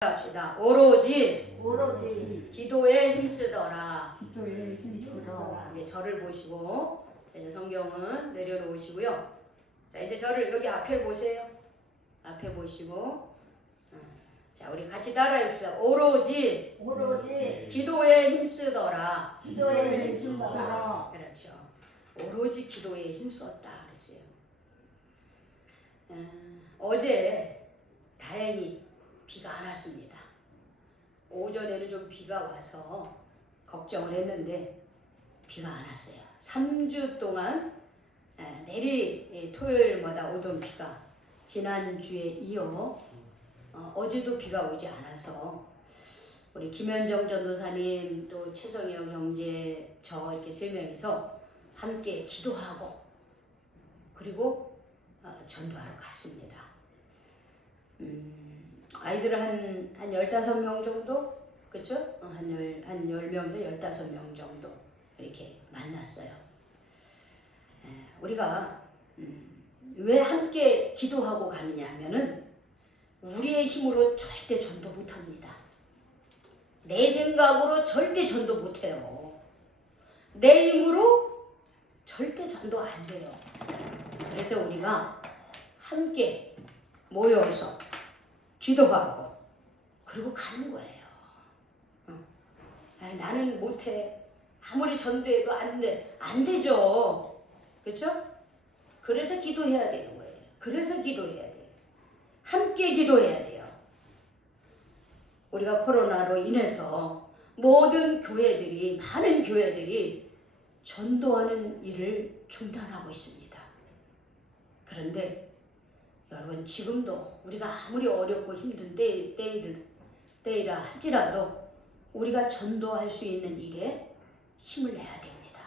합시다. 오로지 기도에 힘쓰더라. 기도에 힘쓰더라. 이제 저를 보시고 이제 성경은 내려놓으시고요. 자, 이제 저를 여기 앞에 보세요. 앞에 보시고 자, 우리 같이 따라합시다. 오로지 기도에 힘쓰더라. 기도에 힘쓰더라. 그렇죠. 오로지 기도에 힘썼다 그랬어요. 어제 다행히 비가 안 왔습니다. 오전에는 좀 비가 와서 걱정을 했는데 비가 안 왔어요. 3주 동안 내리 토요일마다 오던 비가 지난주에 이어 어제도 비가 오지 않아서 우리 김현정 전도사님 또 최성영 형제 저 이렇게 세 명이서 함께 기도하고 그리고 전도하러 갔습니다. 아이들 한 15명 정도? 그쵸? 한 10명에서 15명 정도 이렇게 만났어요. 우리가 왜 함께 기도하고 가느냐 하면은 우리의 힘으로 절대 전도 못합니다. 내 생각으로 절대 전도 못해요. 내 힘으로 절대 전도 안 돼요. 그래서 우리가 함께 모여서 기도하고 그리고 가는 거예요. 나는 못해. 아무리 전도해도 안 돼. 안 되죠. 그렇죠? 그래서 기도해야 되는 거예요. 그래서 기도해야 돼요. 함께 기도해야 돼요. 우리가 코로나로 인해서 모든 교회들이 많은 교회들이 전도하는 일을 중단하고 있습니다. 그런데 여러분 지금도 우리가 아무리 어렵고 힘든 때이라 할지라도 우리가 전도할 수 있는 일에 힘을 내야 됩니다.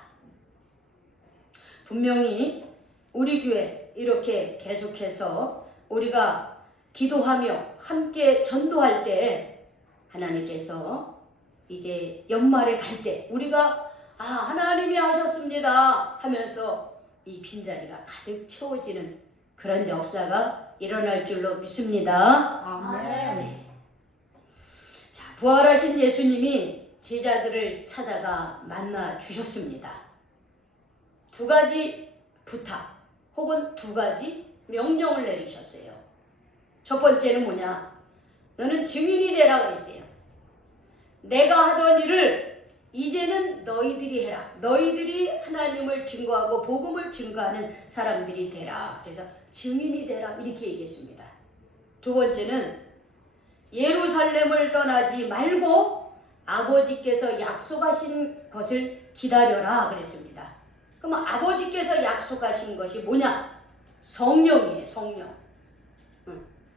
분명히 우리 교회 이렇게 계속해서 우리가 기도하며 함께 전도할 때 하나님께서 이제 연말에 갈 때 우리가 하나님이 하셨습니다 하면서 이 빈자리가 가득 채워지는 그런 역사가 일어날 줄로 믿습니다. 아멘. 네. 자, 부활하신 예수님이 제자들을 찾아가 만나 주셨습니다. 두 가지 부탁 혹은 두 가지 명령을 내리셨어요. 첫 번째는 뭐냐? 너는 증인이 되라 그랬어요. 내가 하던 일을 이제는 너희들이 해라. 너희들이 하나님을 증거하고 복음을 증거하는 사람들이 되라. 그래서 증인이 되라 이렇게 얘기했습니다. 두 번째는 예루살렘을 떠나지 말고 아버지께서 약속하신 것을 기다려라 그랬습니다. 그럼 아버지께서 약속하신 것이 뭐냐? 성령이에요. 성령.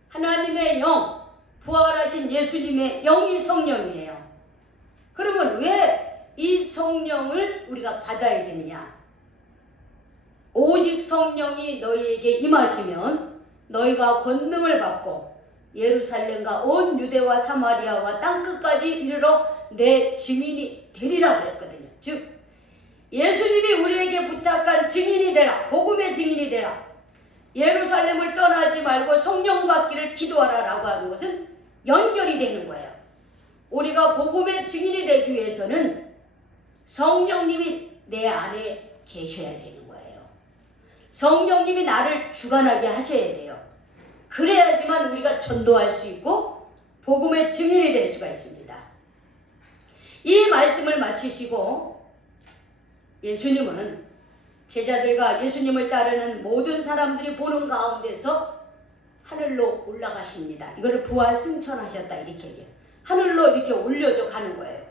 하나님의 영, 부활하신 예수님의 영이 성령이에요. 그러면 왜 이 성령을 우리가 받아야 되느냐? 오직 성령이 너희에게 임하시면 너희가 권능을 받고 예루살렘과 온 유대와 사마리아와 땅끝까지 이르러 내 증인이 되리라 그랬거든요. 즉 예수님이 우리에게 부탁한 증인이 되라. 복음의 증인이 되라. 예루살렘을 떠나지 말고 성령 받기를 기도하라라고 하는 것은 연결이 되는 거예요. 우리가 복음의 증인이 되기 위해서는 성령님이 내 안에 계셔야 되는 거예요. 성령님이 나를 주관하게 하셔야 돼요. 그래야지만 우리가 전도할 수 있고 복음의 증인이 될 수가 있습니다. 이 말씀을 마치시고 예수님은 제자들과 예수님을 따르는 모든 사람들이 보는 가운데서 하늘로 올라가십니다. 이거를 부활 승천하셨다 이렇게 얘기해요. 하늘로 이렇게 올려져 가는 거예요.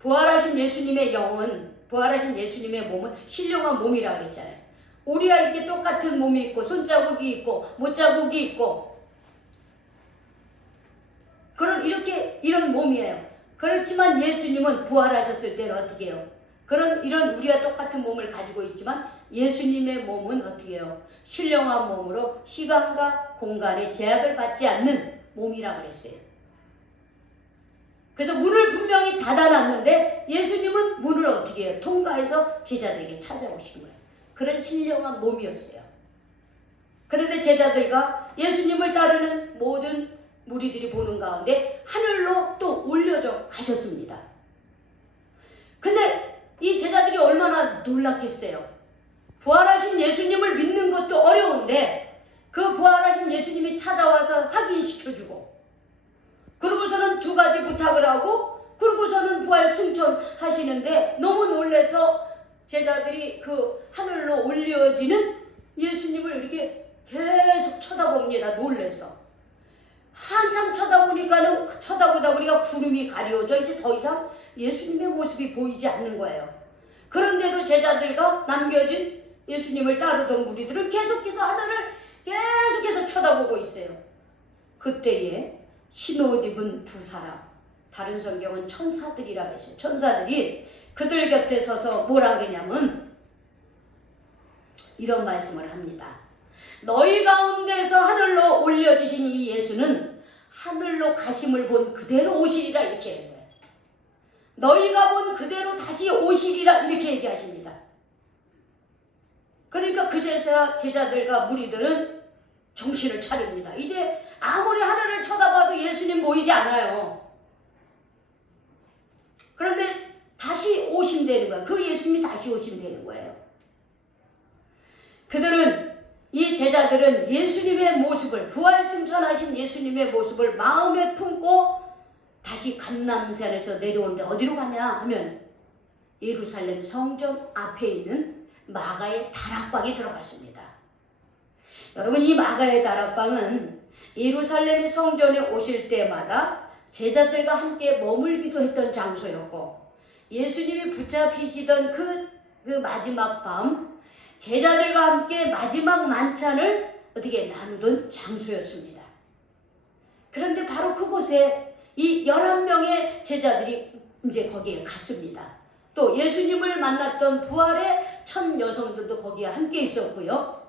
부활하신 예수님의 영은, 부활하신 예수님의 몸은 신령한 몸이라고 그랬잖아요. 우리와 이렇게 똑같은 몸이 있고 손자국이 있고 못자국이 있고 이런 몸이에요. 그렇지만 예수님은 부활하셨을 때는 어떻게 해요? 이런 우리와 똑같은 몸을 가지고 있지만 예수님의 몸은 어떻게 해요? 신령한 몸으로 시간과 공간의 제약을 받지 않는 몸이라고 그랬어요. 그래서 문을 분명히 닫아놨는데 예수님은 문을 어떻게 해요? 통과해서 제자들에게 찾아오신 거예요. 그런 신령한 몸이었어요. 그런데 제자들과 예수님을 따르는 모든 무리들이 보는 가운데 하늘로 또 올려져 가셨습니다. 근데 이 제자들이 얼마나 놀랐겠어요. 부활하신 예수님을 믿는 것도 어려운데 그 부활하신 예수님이 찾아와서 확인시켜주고, 그러고서는 두 가지 부탁을 하고, 그러고서는 부활 승천하시는데 너무 놀래서 제자들이 그 하늘로 올려지는 예수님을 이렇게 계속 쳐다봅니다. 놀래서. 한참 쳐다보다 보니까 구름이 가려져 이제 더 이상 예수님의 모습이 보이지 않는 거예요. 그런데도 제자들과 남겨진 예수님을 따르던 무리들은 계속해서 하늘을 계속해서 쳐다보고 있어요. 그때에 흰 옷 입은 두 사람, 다른 성경은 천사들이라 그랬어요. 천사들이 그들 곁에 서서 뭐라 그러냐면 이런 말씀을 합니다. 너희 가운데서 하늘로 올려주신 이 예수는 하늘로 가심을 본 그대로 오시리라, 이렇게 얘기해요. 너희가 본 그대로 다시 오시리라, 이렇게 얘기하십니다. 그러니까 그제서야 제자들과 무리들은 정신을 차립니다. 이제 아무리 하늘을 쳐다봐도 예수님 보이지 않아요. 그런데 다시 오신다는 거예요. 그 예수님이 다시 오신다는 거예요. 이 제자들은 예수님의 모습을, 부활 승천하신 예수님의 모습을 마음에 품고 다시 감람산에서 내려오는데 어디로 가냐 하면 예루살렘 성전 앞에 있는 마가의 다락방에 들어갔습니다. 여러분, 이 마가의 다락방은 예루살렘 성전에 오실 때마다 제자들과 함께 머물기도 했던 장소였고, 예수님이 붙잡히시던 그 마지막 밤 제자들과 함께 마지막 만찬을 어떻게 나누던 장소였습니다. 그런데 바로 그곳에 이 11명의 제자들이 이제 거기에 갔습니다. 또 예수님을 만났던 부활의 첫 여성들도 거기에 함께 있었고요.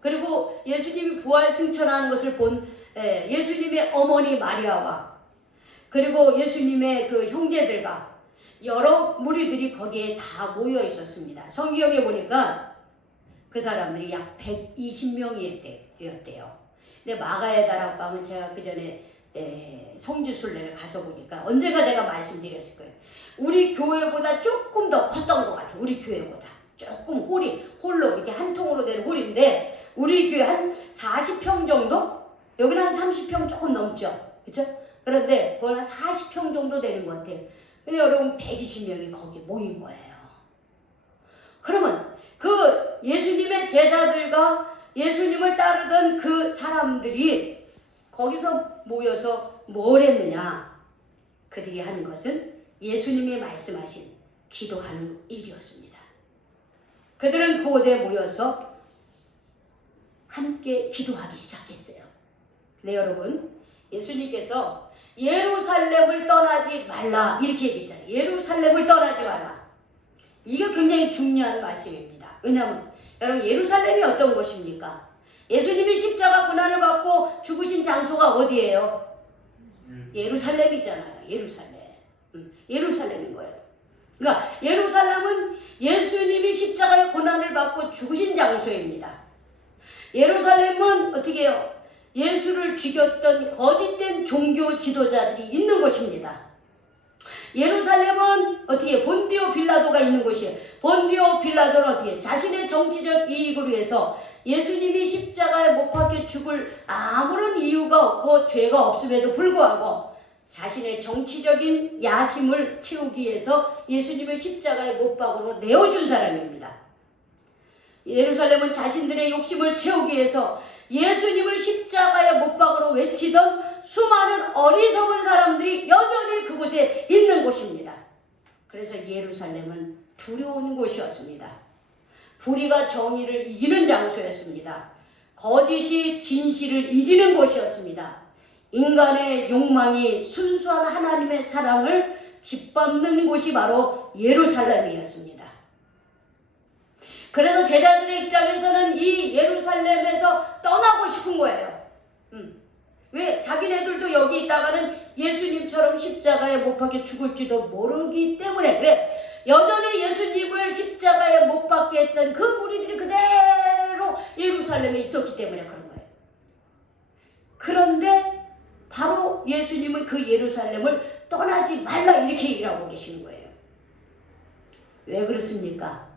그리고 예수님이 부활 승천하는 것을 본 예수님의 어머니 마리아와 그리고 예수님의 그 형제들과 여러 무리들이 거기에 다 모여 있었습니다. 성경에 보니까 그 사람들이 약 120명이었대요. 근데 마가의 다락방은 제가 그 전에 성지순례를 가서 보니까 언젠가 제가 말씀드렸을 거예요. 우리 교회보다 조금 더 컸던 것 같아요. 우리 교회보다 조금 홀로 이렇게 한 통으로 된 홀인데 우리 교회 한 40평 정도? 여기는 한 30평 조금 넘죠. 그렇죠? 그런데 그건 한 40평 정도 되는 것 같아요. 근데 여러분 120명이 거기 모인 거예요. 그러면 그 예수님의 제자들과 예수님을 따르던 그 사람들이 거기서 모여서 뭘 했느냐? 그들이 한 것은 예수님이 말씀하신 기도하는 일이었습니다. 그들은 그곳에 모여서 함께 기도하기 시작했어요. 네, 여러분, 예수님께서 예루살렘을 떠나지 말라 이렇게 얘기했잖아요. 예루살렘을 떠나지 말라. 이게 굉장히 중요한 말씀입니다. 왜냐하면 여러분, 예루살렘이 어떤 곳입니까? 예수님이 십자가 고난을 받고 죽으신 장소가 어디예요? 예루살렘이잖아요. 예루살렘인 거예요. 그러니까 예루살렘은 예수님이 십자가의 고난을 받고 죽으신 장소입니다. 예루살렘은 어떻게 해요? 예수를 죽였던 거짓된 종교 지도자들이 있는 곳입니다. 예루살렘은 어떻게 본디오 빌라도가 있는 곳이에요. 본디오 빌라도는 어떻게 자신의 정치적 이익을 위해서 예수님이 십자가에 못 박혀 죽을 아무런 이유가 없고 죄가 없음에도 불구하고 자신의 정치적인 야심을 채우기 위해서 예수님을 십자가에 못 박으로 내어준 사람입니다. 예루살렘은 자신들의 욕심을 채우기 위해서 예수님을 십자가에 못 박으로 외치던 수많은 어리석은 사람들이 여전히 그곳에 있는 곳입니다. 그래서 예루살렘은 두려운 곳이었습니다. 불의가 정의를 이기는 장소였습니다. 거짓이 진실을 이기는 곳이었습니다. 인간의 욕망이 순수한 하나님의 사랑을 짓밟는 곳이 바로 예루살렘이었습니다. 그래서 제자들의 입장에서는 이 예루살렘에서 떠나고 싶은 거예요. 왜? 자기네들도 여기 있다가는 예수님처럼 십자가에 못 박혀 죽을지도 모르기 때문에. 왜? 여전히 예수님을 십자가에 못 박게 했던 그 무리들이 그대로 바로 예루살렘에 있었기 때문에 그런 거예요. 그런데 바로 예수님은 그 예루살렘을 떠나지 말라 이렇게 얘기를 하고 계시는 거예요. 왜 그렇습니까?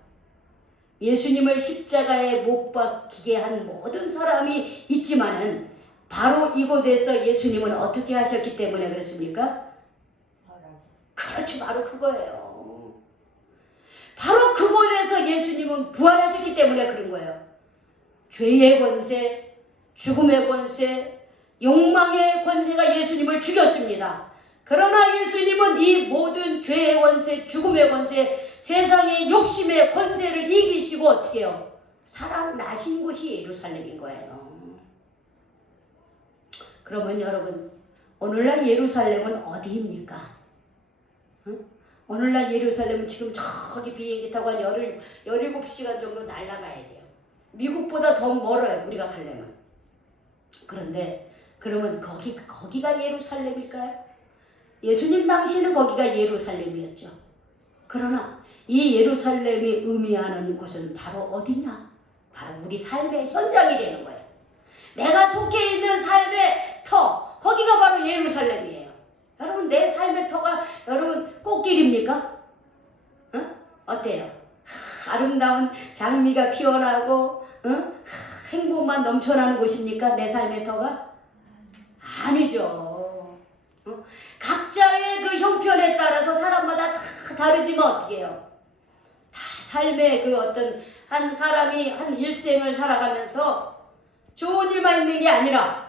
예수님을 십자가에 못 박히게 한 모든 사람이 있지만은 바로 이곳에서 예수님은 어떻게 하셨기 때문에 그렇습니까? 그렇죠. 바로 그거예요. 바로 그곳에서 예수님은 부활하셨기 때문에 그런 거예요. 죄의 권세, 죽음의 권세, 욕망의 권세가 예수님을 죽였습니다. 그러나 예수님은 이 모든 죄의 권세, 죽음의 권세, 세상의 욕심의 권세를 이기시고 어떻게 해요? 살아나신 곳이 예루살렘인 거예요. 그러면 여러분, 오늘날 예루살렘은 어디입니까? 응? 오늘날 예루살렘은 지금 저기 비행기 타고 한 17시간 정도 날아가야 돼요. 미국보다 더 멀어요, 우리가 가려면. 그런데 그러면 거기가 예루살렘일까요? 예수님 당시에는 거기가 예루살렘이었죠. 그러나 이 예루살렘이 의미하는 곳은 바로 어디냐? 바로 우리 삶의 현장이 되는 거예요. 내가 속해 있는 삶의 터, 거기가 바로 예루살렘이에요. 여러분, 내 삶의 터가 여러분 꽃길입니까? 응? 어때요? 아름다운 장미가 피어나고 행복만 넘쳐나는 곳입니까? 내 삶의 터가? 아니죠. 각자의 그 형편에 따라서 사람마다 다 다르지만 어떻게 해요? 다 삶의 그 어떤 한 사람이 한 일생을 살아가면서 좋은 일만 있는 게 아니라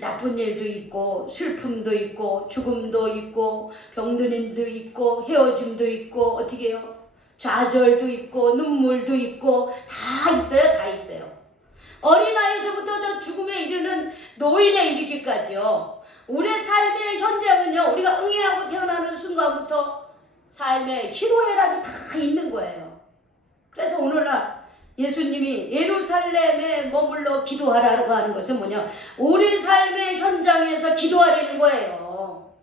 나쁜 일도 있고 슬픔도 있고 죽음도 있고 병드님도 있고 헤어짐도 있고 어떻게 해요? 좌절도 있고 눈물도 있고 다 있어요. 다 있어요. 어린아이에서부터 저 죽음에 이르는 노인에 이르기까지요. 우리의 삶의 현장은요. 우리가 응애하고 태어나는 순간부터 삶의 희노애락이 다 있는 거예요. 그래서 오늘날 예수님이 예루살렘에 머물러 기도하라고 하는 것은 뭐냐? 우리 삶의 현장에서 기도하라는 거예요.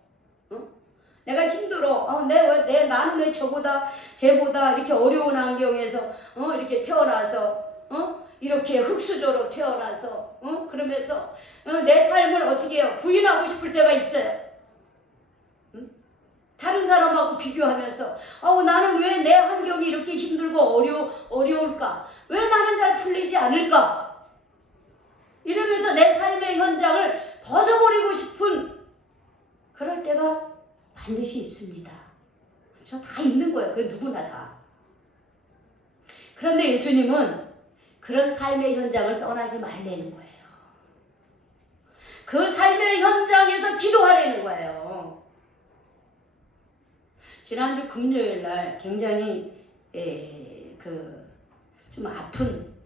내가 힘들어. 나는 왜 쟤보다 이렇게 어려운 환경에서 이렇게 태어나서 이렇게 흙수저로 태어나서 그러면서 내 삶을 어떻게 해요? 부인하고 싶을 때가 있어요. 다른 사람하고 비교하면서 나는 왜 내 환경이 이렇게 힘들고 어려울까? 왜 나는 잘 풀리지 않을까? 이러면서 내 삶의 현장을 벗어버리고 싶은 그럴 때가 반드시 있습니다. 그렇죠? 다 있는 거예요. 그게 누구나 다. 그런데 예수님은 그런 삶의 현장을 떠나지 말라는 거예요. 그 삶의 현장에서 기도하라는 거예요. 지난주 금요일 날 굉장히 좀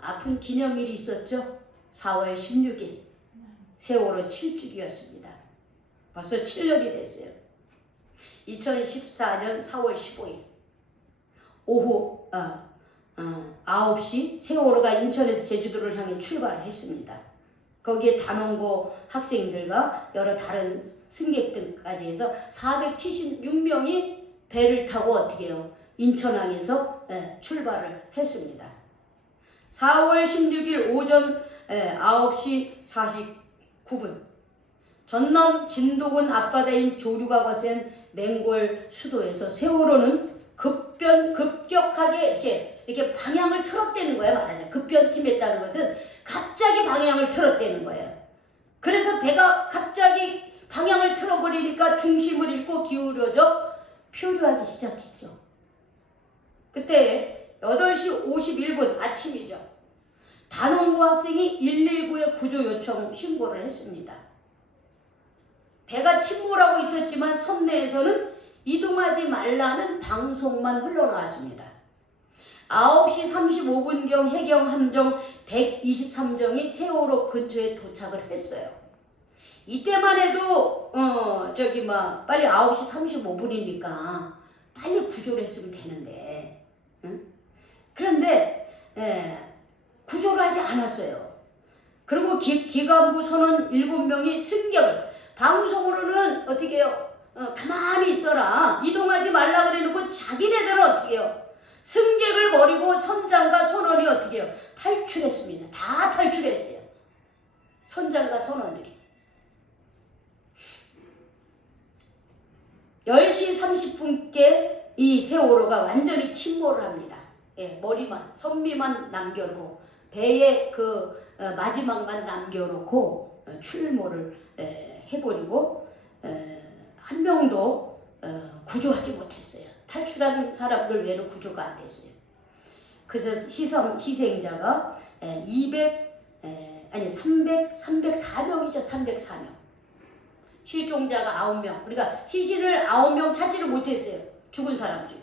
아픈 기념일이 있었죠. 4월 16일 세월호 7주기였습니다. 벌써 7년이 됐어요. 2014년 4월 15일 오후 9시 세월호가 인천에서 제주도를 향해 출발을 했습니다. 거기에 단원고 학생들과 여러 다른 승객 등까지 해서 476명이 배를 타고 어떻게 해요? 인천항에서 출발을 했습니다. 4월 16일 오전 9시 49분 전남 진도군 앞바다인 조류가 거센 맹골 수도에서 세월호는 급격하게 이렇게 방향을 틀었다는 거예요. 말하자면 급변침했다는 것은 갑자기 방향을 틀었다는 거예요. 그래서 배가 갑자기 방향을 틀어버리니까 중심을 잃고 기울어져 표류하기 시작했죠. 그때 8시 51분 아침이죠. 단원고 학생이 119에 구조 요청 신고를 했습니다. 배가 침몰하고 있었지만 선내에서는 이동하지 말라는 방송만 흘러나왔습니다. 9시 35분경 해경 함정 123정이 세월호 근처에 도착을 했어요. 이때만 해도 빨리 9시 35분이니까 빨리 구조를 했으면 되는데 그런데 구조를 하지 않았어요. 그리고 기간부 선원 7명이 승격을 방송으로는 어떻게 해요? 가만히 있어라. 이동하지 말라 그래놓고 자기네들은 어떻게 해요? 승객을 버리고 선장과 선원이 어떻게 해요? 탈출했습니다. 다 탈출했어요. 선장과 선원들이. 10시 30분께 이 세월호가 완전히 침몰을 합니다. 예, 머리만, 선미만 남겨놓고 배의 그 마지막만 남겨놓고 출몰을 해버리고 한 명도 구조하지 못했어요. 탈출한 사람들 외에는 구조가 안 됐어요. 그래서 희생자가 304명이죠. 304명. 실종자가 9명. 그러니까 시신을 9명 찾지를 못했어요. 죽은 사람 중에.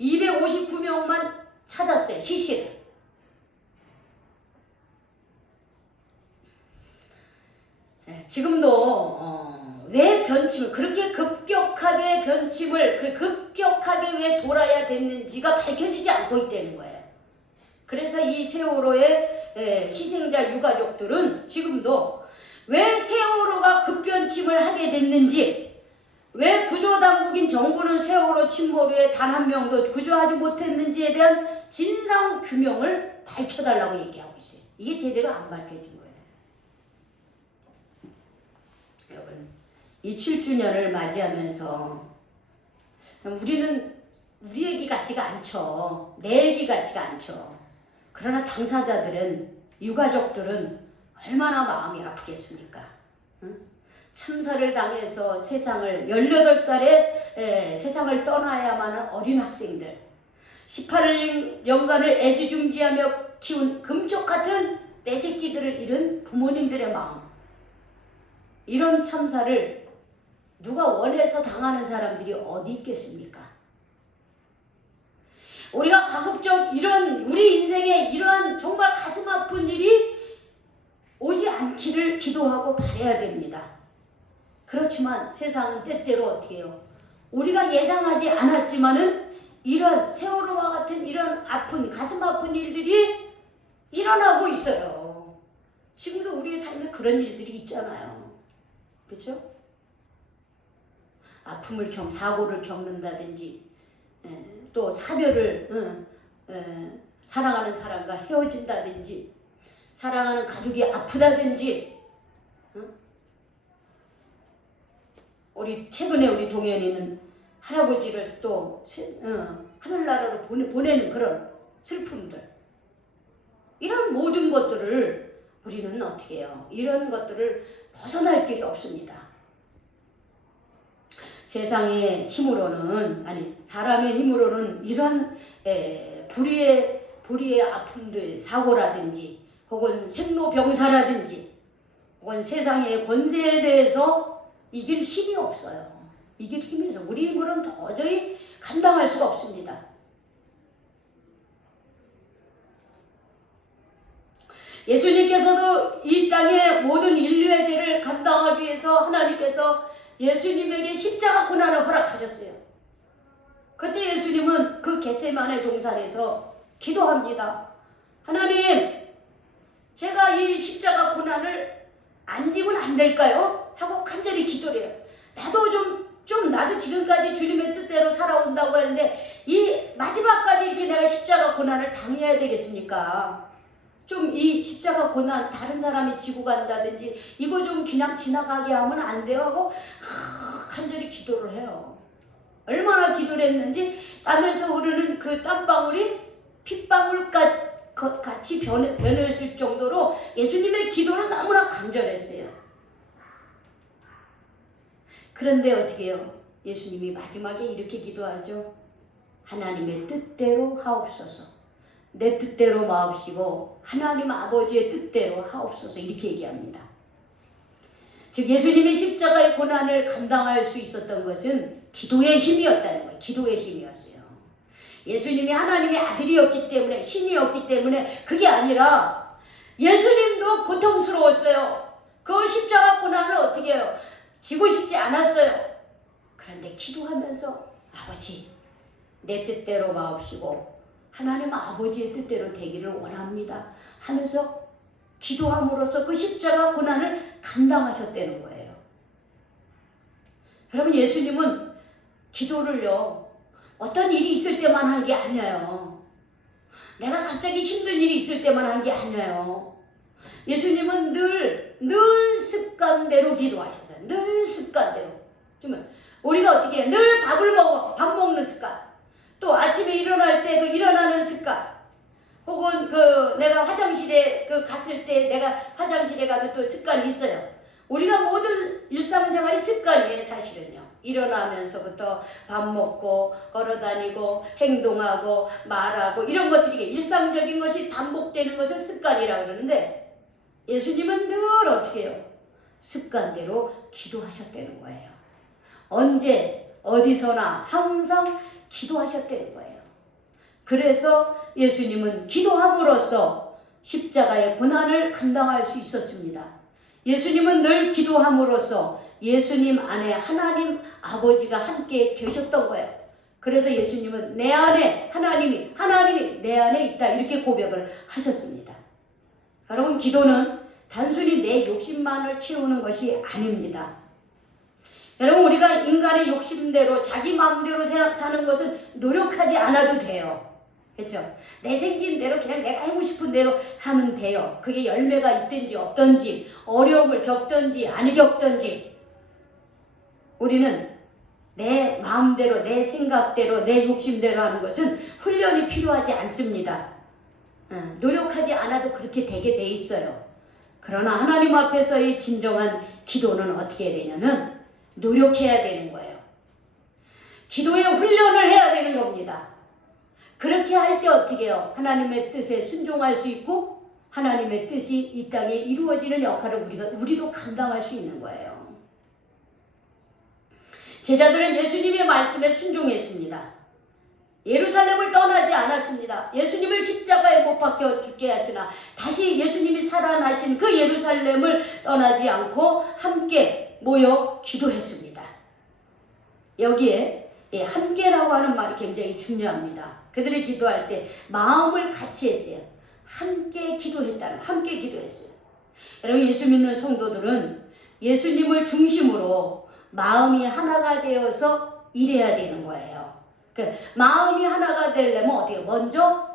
259명만 찾았어요. 시신을. 지금도 왜 변침을 그렇게 급격하게 급격하게 왜 돌아야 됐는지가 밝혀지지 않고 있다는 거예요. 그래서 이 세월호의 희생자 유가족들은 지금도 왜 세월호가 급변침을 하게 됐는지, 왜 구조당국인 정부는 세월호 침몰 후에 단 한 명도 구조하지 못했는지에 대한 진상 규명을 밝혀달라고 얘기하고 있어요. 이게 제대로 안 밝혀진 거예요. 여러분, 이 7주년을 맞이하면서 우리는 우리 얘기 같지가 않죠. 내 얘기 같지가 않죠. 그러나 당사자들은, 유가족들은 얼마나 마음이 아프겠습니까? 응? 참사를 당해서 18살에 세상을 떠나야만 하는 어린 학생들, 18년간을 애지중지하며 키운 금쪽 같은 내 새끼들을 잃은 부모님들의 마음, 이런 참사를 누가 원해서 당하는 사람들이 어디 있겠습니까? 우리가 가급적 우리 인생에 이러한 정말 가슴 아픈 일이 오지 않기를 기도하고 바라야 됩니다. 그렇지만 세상은 때때로 어떻게 해요? 우리가 예상하지 않았지만은 이런 세월호와 같은 이런 가슴 아픈 일들이 일어나고 있어요. 지금도 우리의 삶에 그런 일들이 있잖아요. 그렇죠? 사고를 겪는다든지, 또 사별을, 사랑하는 사람과 헤어진다든지, 사랑하는 가족이 아프다든지, 최근에 우리 동현이는 할아버지를 또 하늘나라로 보내는 그런 슬픔들, 이런 모든 것들을 우리는 어떻게 해요? 이런 것들을 벗어날 길이 없습니다. 세상의 힘으로는, 사람의 힘으로는 이런 불의의 아픔들, 사고라든지 혹은 생로병사라든지 혹은 세상의 권세에 대해서 이길 힘이 없어요. 이길 힘이 없어요. 우리 힘으로는 도저히 감당할 수가 없습니다. 예수님께서도 이 땅의 모든 인류의 죄를 감당하기 위해서 하나님께서 예수님에게 십자가 고난을 허락하셨어요. 그때 예수님은 그 겟세마네 동산에서 기도합니다. 하나님, 제가 이 십자가 고난을 안 지면 안 될까요? 하고 간절히 기도를 해요. 나도 지금까지 주님의 뜻대로 살아온다고 하는데 이 마지막까지 이렇게 내가 십자가 고난을 당해야 되겠습니까? 좀 이 십자가 고난 다른 사람이 지고 간다든지 이거 좀 그냥 지나가게 하면 안 돼요 하고 간절히 기도를 해요. 얼마나 기도를 했는지 땀에서 흐르는 그 땀방울이 핏방울같이 변했을 정도로 예수님의 기도는 너무나 간절했어요. 그런데 어떻게 해요? 예수님이 마지막에 이렇게 기도하죠. 하나님의 뜻대로 하옵소서. 내 뜻대로 마옵시고 하나님 아버지의 뜻대로 하옵소서, 이렇게 얘기합니다. 즉 예수님이 십자가의 고난을 감당할 수 있었던 것은 기도의 힘이었다는 거예요. 기도의 힘이었어요. 예수님이 하나님의 아들이었기 때문에, 신이었기 때문에 그게 아니라 예수님도 고통스러웠어요. 그 십자가 고난을 어떻게 해요? 지고 싶지 않았어요. 그런데 기도하면서 아버지, 내 뜻대로 마옵시고 하나님 아버지의 뜻대로 되기를 원합니다 하면서 기도함으로써 그 십자가 고난을 감당하셨다는 거예요. 여러분, 예수님은 기도를요 어떤 일이 있을 때만 한 게 아니에요. 내가 갑자기 힘든 일이 있을 때만 한 게 아니에요. 예수님은 늘 습관대로 기도하셨어요. 늘 습관대로. 정말 우리가 어떻게 해? 늘 밥을 먹어. 밥 먹는 습관. 또 아침에 일어날 때 그 일어나는 습관. 혹은 그 내가 화장실에 그 갔을 때 내가 화장실에 가면 또 습관이 있어요. 우리가 모든 일상생활이 습관이에요, 사실은요. 일어나면서부터 밥 먹고 걸어다니고 행동하고 말하고 이런 것들이 일상적인 것이 반복되는 것을 습관이라고 그러는데 예수님은 늘 어떻게 해요? 습관대로 기도하셨다는 거예요. 언제 어디서나 항상 기도하셨다는 거예요. 그래서 예수님은 기도함으로써 십자가의 고난을 감당할 수 있었습니다. 예수님은 늘 기도함으로써 예수님 안에 하나님 아버지가 함께 계셨던 거예요. 그래서 예수님은 내 안에 하나님이 내 안에 있다 이렇게 고백을 하셨습니다. 여러분 기도는 단순히 내 욕심만을 채우는 것이 아닙니다. 여러분 우리가 인간의 욕심대로 자기 마음대로 사는 것은 노력하지 않아도 돼요. 그렇죠? 내 생긴 대로 그냥 내가 하고 싶은 대로 하면 돼요. 그게 열매가 있든지 없든지 어려움을 겪든지 아니 겪든지 우리는 내 마음대로 내 생각대로 내 욕심대로 하는 것은 훈련이 필요하지 않습니다. 노력하지 않아도 그렇게 되게 돼 있어요. 그러나 하나님 앞에서의 진정한 기도는 어떻게 해야 되냐면 노력해야 되는 거예요. 기도의 훈련을 해야 되는 겁니다. 그렇게 할 때 어떻게 해요? 하나님의 뜻에 순종할 수 있고 하나님의 뜻이 이 땅에 이루어지는 역할을 우리도 감당할 수 있는 거예요. 제자들은 예수님의 말씀에 순종했습니다. 예루살렘을 떠나지 않았습니다. 예수님을 십자가에 못 박혀 죽게 하시나 다시 예수님이 살아나신 그 예루살렘을 떠나지 않고 함께 모여 기도했습니다. 여기에 함께라고 하는 말이 굉장히 중요합니다. 그들이 기도할 때 마음을 같이 했어요. 함께 기도했어요. 여러분 예수 믿는 성도들은 예수님을 중심으로 마음이 하나가 되어서 일해야 되는 거예요. 마음이 하나가 되려면 어떻게 먼저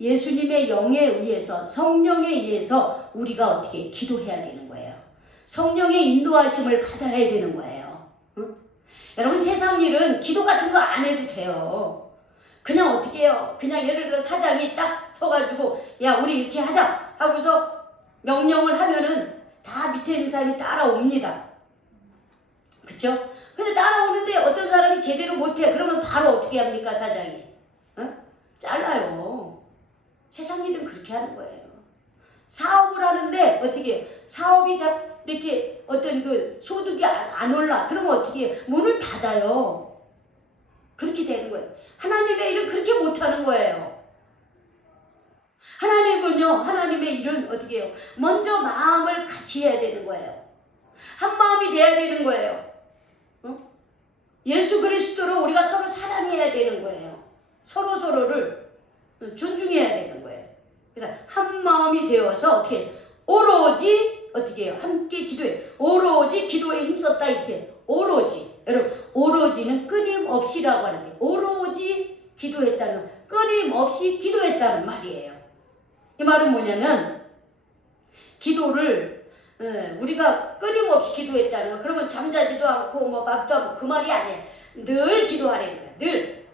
예수님의 영에 의해서 성령에 의해서 우리가 어떻게 기도해야 되는 거예요. 성령의 인도하심을 받아야 되는 거예요. 응? 여러분 세상 일은 기도 같은 거 안 해도 돼요. 그냥 어떻게 해요? 그냥 예를 들어 사장이 딱 서가지고 야 우리 이렇게 하자 하고서 명령을 하면은 다 밑에 있는 사람이 따라옵니다. 그쵸? 근데 따라오는데 어떤 사람이 제대로 못해. 그러면 바로 어떻게 합니까 사장이? 잘라요. 세상 일은 그렇게 하는 거예요. 사업을 하는데 어떻게 해요? 사업이 이렇게 어떤 그 소득이 안 올라. 그러면 어떻게 해요? 문을 닫아요. 그렇게 되는 거예요. 하나님의 일은 그렇게 못하는 거예요. 하나님의 일은 어떻게 해요? 먼저 마음을 같이 해야 되는 거예요. 한 마음이 돼야 되는 거예요. 예수 그리스도로 우리가 서로 사랑해야 되는 거예요. 서로를 존중해야 되는 거예요. 그래서 한 마음이 되어서 오로지 어떻게 해요? 함께 기도해. 오로지 기도에 힘썼다 이렇게. 오로지. 여러분 오로지는 끊임없이라고 하는데 오로지 기도했다는 건 끊임없이 기도했다는 말이에요. 이 말은 뭐냐면 기도를 우리가 끊임없이 기도했다는 거. 그러면 잠자지도 않고 뭐 밥도 하고 그 말이 아니에요. 늘 기도하라는 거야.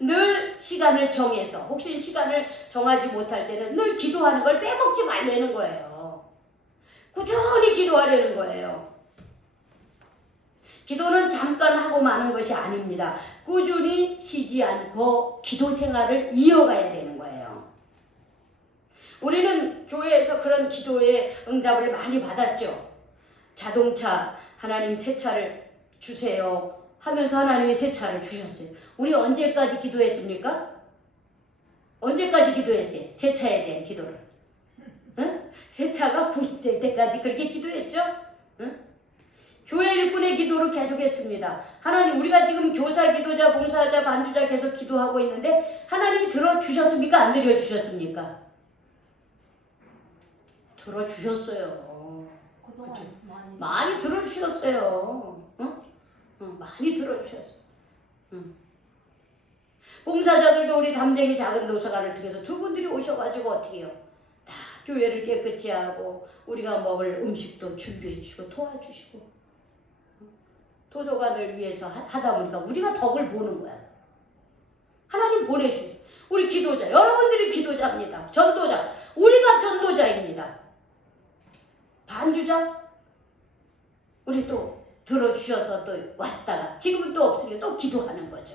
늘 시간을 정해서 혹시 시간을 정하지 못할 때는 늘 기도하는 걸 빼먹지 말라는 거예요. 꾸준히 기도하라는 거예요. 기도는 잠깐 하고 마는 것이 아닙니다. 꾸준히 쉬지 않고 기도 생활을 이어가야 되는 거예요. 우리는 교회에서 그런 기도의 응답을 많이 받았죠. 자동차 하나님 새 차를 주세요 하면서 하나님이 새 차를 주셨어요. 우리 언제까지 기도했습니까? 언제까지 기도했어요? 새 차에 대한 기도를. 새 차가 구입될 때까지 그렇게 기도했죠? 교회 일꾼의 기도를 계속했습니다. 하나님 우리가 지금 교사, 기도자, 봉사자, 반주자 계속 기도하고 있는데 하나님이 들어주셨습니까? 안 들어주셨습니까? 들어주셨어요. 그동안 그쵸? 많이 많이 들어주셨어요. 많이 들어주셨어요. 봉사자들도 우리 담쟁이 작은 도서관을 통해서 두 분들이 오셔가지고 어떻게 해요? 다 교회를 깨끗이 하고 우리가 먹을 음식도 준비해 주시고 도와주시고 도서관을 위해서 하다 보니까 우리가 덕을 보는 거야. 하나님 보내주세요. 우리 기도자, 여러분들이 기도자입니다. 전도자, 우리가 전도자입니다. 반주자, 우리 또 들어주셔서 또 왔다가 지금은 또 없으니까 또 기도하는 거죠.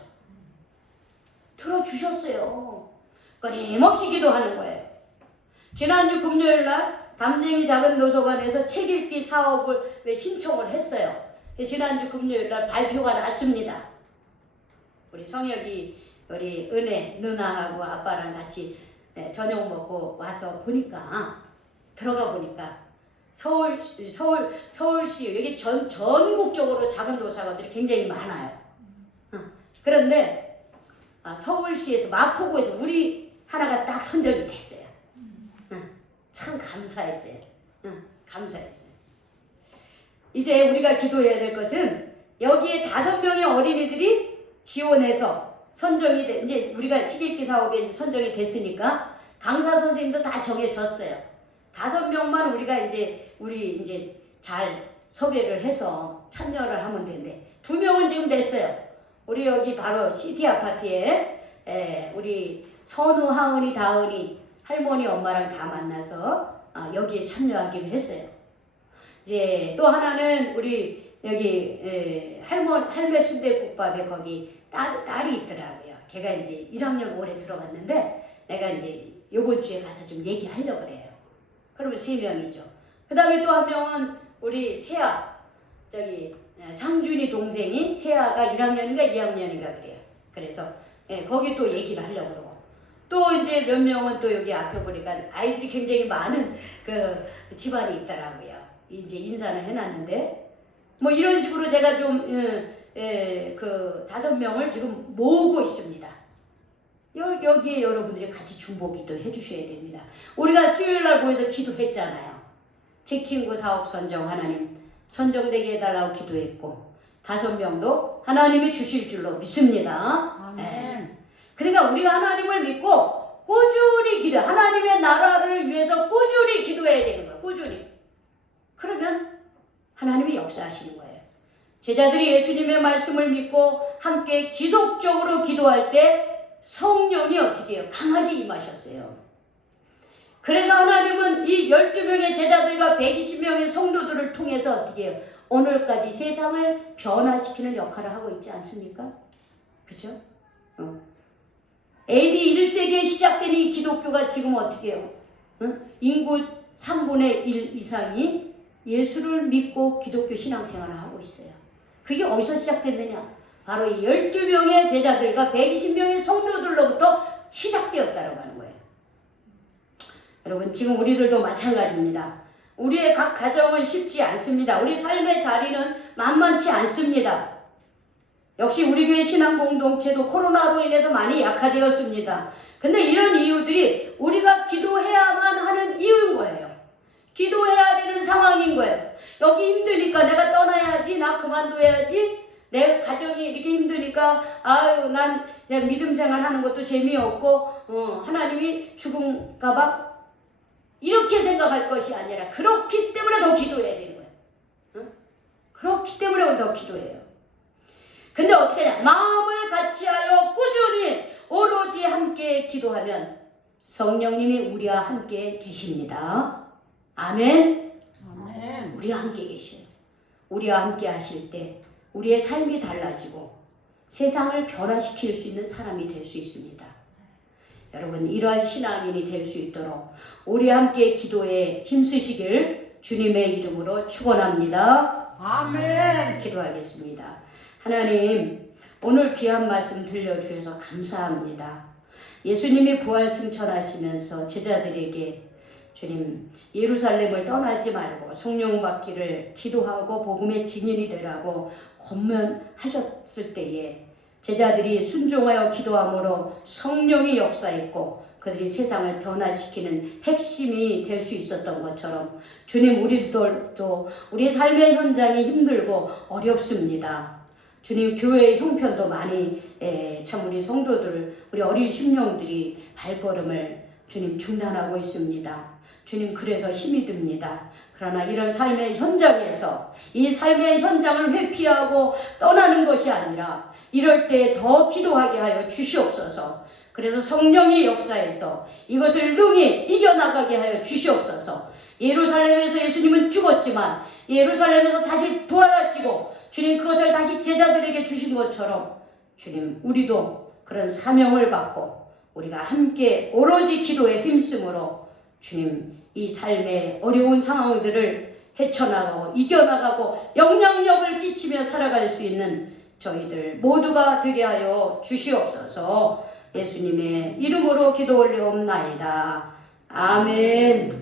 들어주셨어요. 끊임없이 기도하는 거예요. 지난주 금요일날 담쟁이 작은 도서관에서 책 읽기 사업을 신청을 했어요. 지난주 금요일날 발표가 났습니다. 우리 성혁이 우리 은혜 누나하고 아빠랑 같이 저녁 먹고 와서 보니까 들어가 보니까 서울시 여기 전국적으로 작은 도서관들이 굉장히 많아요. 그런데 서울시에서 마포구에서 우리 하나가 딱 선정이 됐어요. 참 감사했어요. 감사했어요. 이제 우리가 기도해야 될 것은 여기에 5명의 어린이들이 지원해서 선정이 이제 우리가 책 읽기 사업에 이제 선정이 됐으니까 강사 선생님도 다 정해졌어요. 5명만 우리가 우리 잘 섭외를 해서 참여를 하면 되는데 2명은 지금 됐어요. 우리 여기 바로 시티 아파트에 우리 선우, 하은이, 다은이 할머니 엄마랑 다 만나서 여기에 참여하기로 했어요. 이제 또 하나는 우리 여기 할매 순대국밥에 거기 딸이 있더라고요. 걔가 이제 1학년 올해 들어갔는데 내가 이제 요번 주에 가서 좀 얘기하려고 그래요. 그러면 3명이죠. 그 다음에 또 1명은 우리 세아, 상준이 동생이 세아가 1학년인가 2학년인가 그래요. 그래서 거기 또 얘기를 하려고 그러고 또 이제 몇 명은 또 여기 앞에 보니까 아이들이 굉장히 많은 그 집안이 있더라고요. 이제 인사를 해놨는데 뭐 이런 식으로 제가 좀 그 5명을 지금 모으고 있습니다. 여기에 여러분들이 같이 중보기도 해주셔야 됩니다. 우리가 수요일날 모여서 기도했잖아요. 책친구 사업 선정 하나님 선정되게 해달라고 기도했고 5명도 하나님이 주실 줄로 믿습니다. 아멘. 그러니까 우리가 하나님을 믿고 꾸준히 기도, 하나님의 나라를 위해서 꾸준히 기도해야 되는 거예요. 꾸준히. 그러면 하나님이 역사하시는 거예요. 제자들이 예수님의 말씀을 믿고 함께 지속적으로 기도할 때 성령이 어떻게 해요? 강하게 임하셨어요. 그래서 하나님은 이 12명의 제자들과 120명의 성도들을 통해서 어떻게 해요? 오늘까지 세상을 변화시키는 역할을 하고 있지 않습니까? 그렇죠? AD 1세기에 시작된 이 기독교가 지금 어떻게 해요? 인구 3분의 1 이상이 예수를 믿고 기독교 신앙생활을 하고 있어요. 그게 어디서 시작됐느냐? 바로 이 12명의 제자들과 120명의 성도들로부터 시작되었다고 하는 거예요. 여러분 지금 우리들도 마찬가지입니다. 우리의 각 가정은 쉽지 않습니다. 우리 삶의 자리는 만만치 않습니다. 역시 우리 교회 신앙 공동체도 코로나로 인해서 많이 약화되었습니다. 근데 이런 이유들이 우리가 기도해야만 하는 이유인 거예요. 기도해야 되는 상황인 거예요. 여기 힘드니까 내가 떠나야지, 나 그만둬야지, 내 가정이 이렇게 힘드니까 아유 난 믿음 생활하는 것도 재미없고 하나님이 죽은가봐 이렇게 생각할 것이 아니라 그렇기 때문에 더 기도해야 되는 거예요. 그렇기 때문에 우리 더 기도해요. 근데 어떻게 하냐? 마음을 같이하여 꾸준히 오로지 함께 기도하면 성령님이 우리와 함께 계십니다. 아멘. 아멘. 우리와 함께 계셔요. 우리와 함께 하실 때 우리의 삶이 달라지고 세상을 변화시킬 수 있는 사람이 될 수 있습니다. 여러분 이러한 신앙인이 될 수 있도록 우리와 함께 기도에 힘쓰시길 주님의 이름으로 축원합니다. 아멘. 기도하겠습니다. 하나님 오늘 귀한 말씀 들려주셔서 감사합니다. 예수님이 부활 승천하시면서 제자들에게 주님 예루살렘을 떠나지 말고 성령 받기를 기도하고 복음의 증인이 되라고 권면하셨을 때에 제자들이 순종하여 기도함으로 성령이 역사했고 그들이 세상을 변화시키는 핵심이 될 수 있었던 것처럼 주님 우리들도 우리 삶의 현장이 힘들고 어렵습니다. 주님 교회의 형편도 많이 참 우리 성도들 우리 어린 심령들이 발걸음을 주님 중단하고 있습니다. 주님 그래서 힘이 듭니다. 그러나 이런 삶의 현장에서 이 삶의 현장을 회피하고 떠나는 것이 아니라 이럴 때 더 기도하게 하여 주시옵소서. 그래서 성령의 역사에서 이것을 능히 이겨나가게 하여 주시옵소서. 예루살렘에서 예수님은 죽었지만 예루살렘에서 다시 부활하시고 주님 그것을 다시 제자들에게 주신 것처럼 주님 우리도 그런 사명을 받고 우리가 함께 오로지 기도에 힘쓰므로 주님 이 삶의 어려운 상황들을 헤쳐나가고 이겨나가고 영향력을 끼치며 살아갈 수 있는 저희들 모두가 되게 하여 주시옵소서. 예수님의 이름으로 기도 올려옵나이다. 아멘.